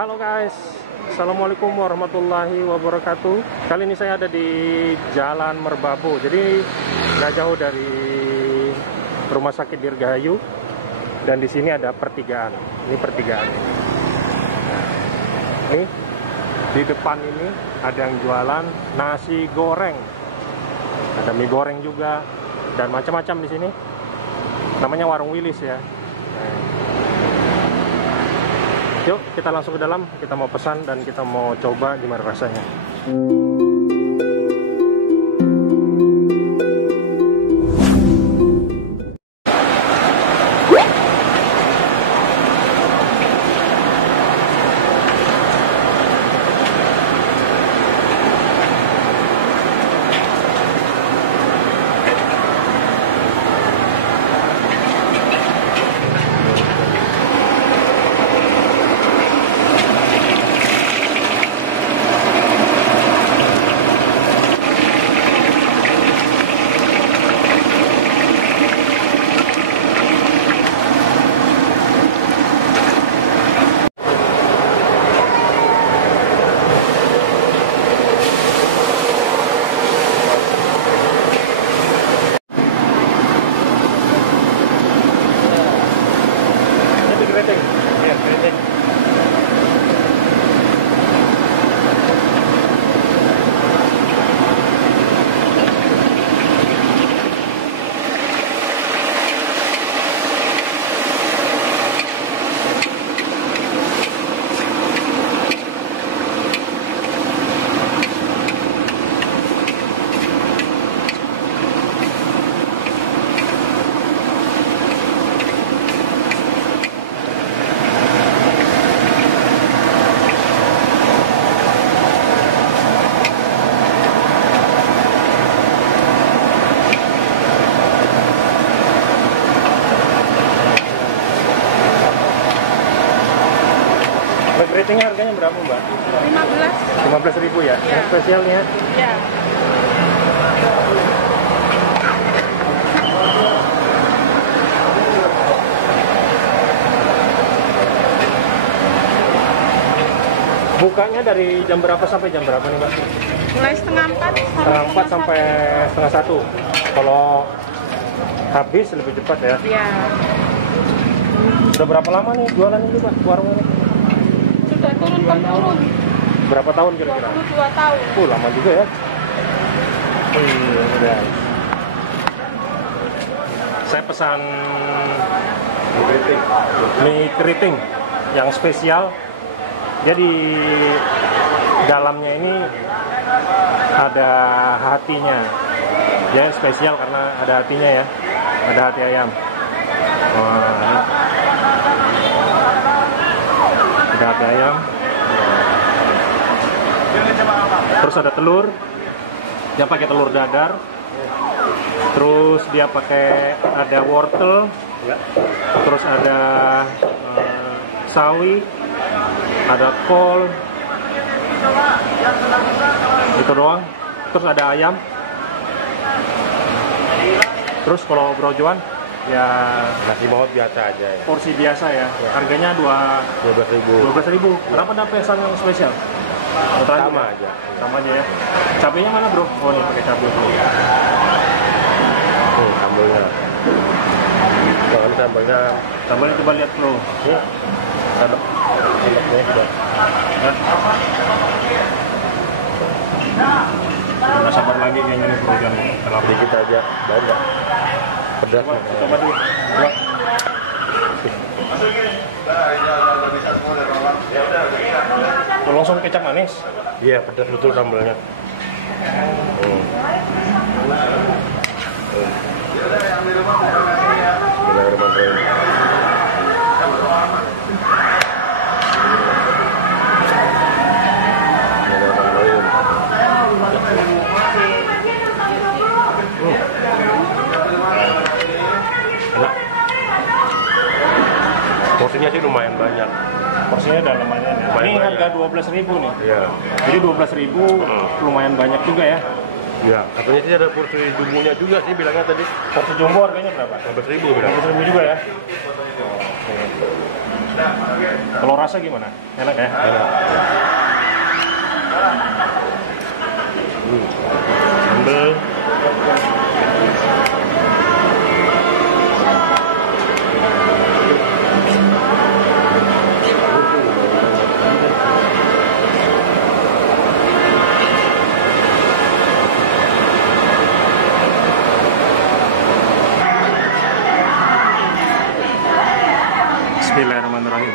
Halo guys, Assalamualaikum warahmatullahi wabarakatuh. Kali ini saya ada di Jalan Merbabu, jadi nggak jauh dari Rumah Sakit Dirgahayu. Dan di sini ada pertigaan. Ini pertigaan. Nah, ini di depan ini ada yang jualan nasi goreng, ada mie goreng juga, dan macam-macam di sini. Namanya Warung Wilis ya. Yuk kita langsung ke dalam, kita mau pesan dan kita mau coba gimana rasanya. Ratingnya harganya berapa Mbak? 15.000 ya? Yang spesialnya? Ya. Bukanya dari jam berapa sampai jam berapa nih Mbak? Mulai setengah 4 Setengah 4 sampai setengah 1. Kalau habis lebih cepat ya? Ya. Sudah berapa lama nih jualan ini Mbak? Warung ini? Sudah turun-temurun. Berapa tahun kira-kira? 22 tahun. Lama juga ya. Udah. Saya pesan mie keriting yang spesial. Jadi dalamnya ini ada hatinya. Ya spesial karena ada hatinya ya. Ada hati ayam. Wah, ada hati ayam. Terus ada telur. Dia pakai telur dadar. Terus dia pakai ada wortel. Terus ada sawi. Ada kol. Itu doang. Terus ada ayam. Terus kalau brojoan ya nasi bawat biasa aja ya. Porsi biasa ya. Harganya 12.000. Kenapa ada pesan yang spesial? Sama aja. Sama aja ya. Cabenya mana bro? Oh nih pakai cabai bro. Sambelnya. Jangan sambelnya. Sambalnya coba lihat bro. Ya. Sambelnya sudah. Udah sabar lagi kayaknya nih bro jangan terlalu Dikit aja, banyak. Pedas. Coba dulu. Dua. Langsung kecap manis. Iya, pedas betul sambelnya. Porsinya sih lumayan banyak. Porsinya udah lumayan ya. Ini harga 12.000 nih. Iya. Jadi 12.000 lumayan banyak juga ya. Iya, katanya sih ada porsi jumbonya juga sih bilangnya tadi. Porsi jumbo harganya berapa? 15.000 bilang. 15.000 juga ya. Kalau rasa gimana? Enak ya? Enak. Sambal. Bismillahirrahmanirrahim.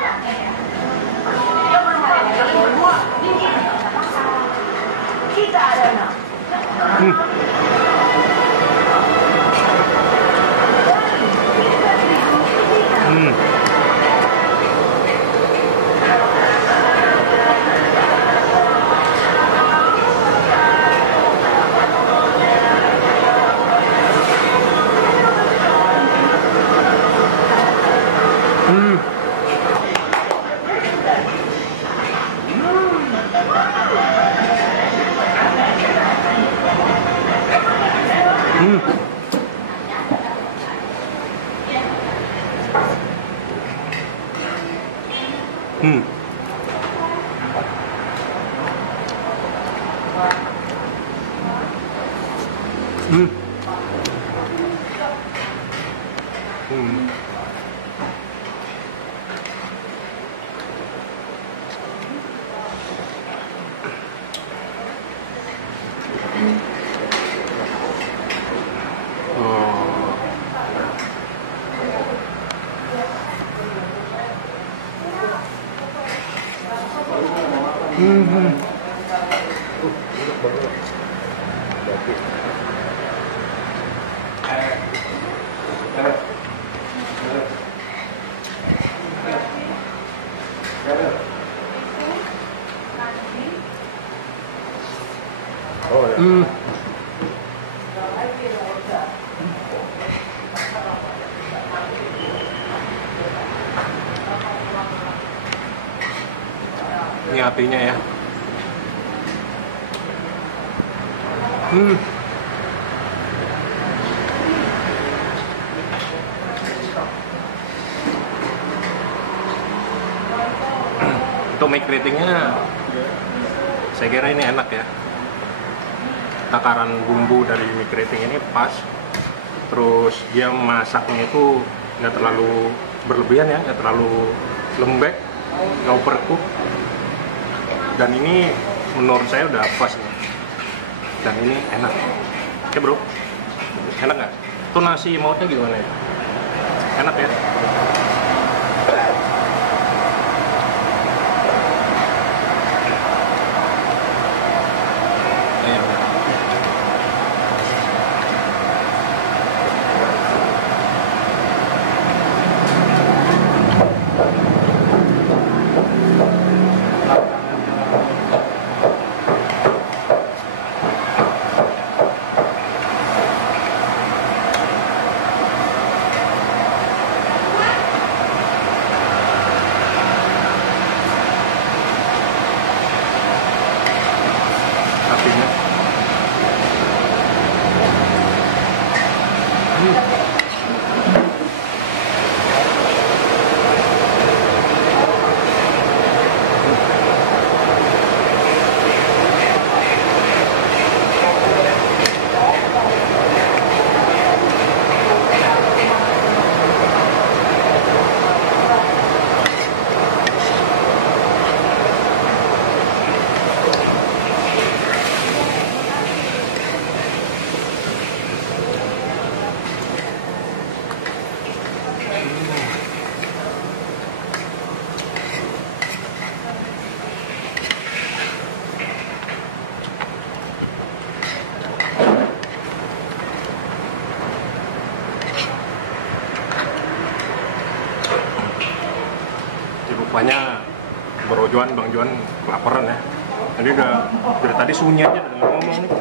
Ini apinya ya. Untuk mie keritingnya saya kira ini enak ya. Takaran bumbu dari mie keriting ini pas. Terus dia masaknya itu nggak terlalu berlebihan ya, nggak terlalu lembek, nggak overcook. Dan ini menurut saya udah pas nih. Dan ini enak. Oke bro, enak nggak? Tuh nasi mautnya gimana ya? Enak ya? Apinya. Rupanya Bro Joan, Bang Joan kelaparan ya. Jadi udah dari tadi sunyi aja dengan ngomong nih.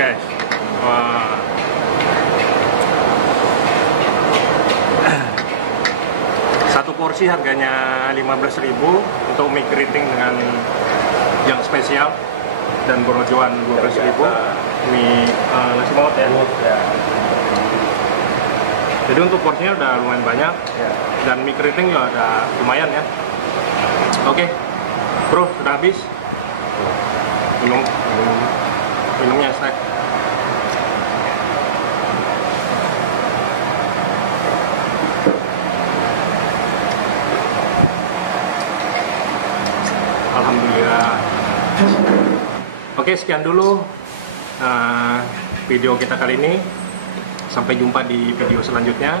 guys. Wah. Satu porsi harganya 15.000 untuk mie keriting dengan yang spesial, dan borojoan 12.000 mie nasi maut ya. Jadi untuk porsinya udah lumayan banyak, dan mie keriting juga ada lumayan ya. Oke, bro, sudah habis. Minumnya snack. Alhamdulillah. Oke, sekian dulu video kita kali ini. Sampai jumpa di video selanjutnya.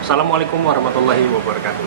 Assalamualaikum warahmatullahi wabarakatuh.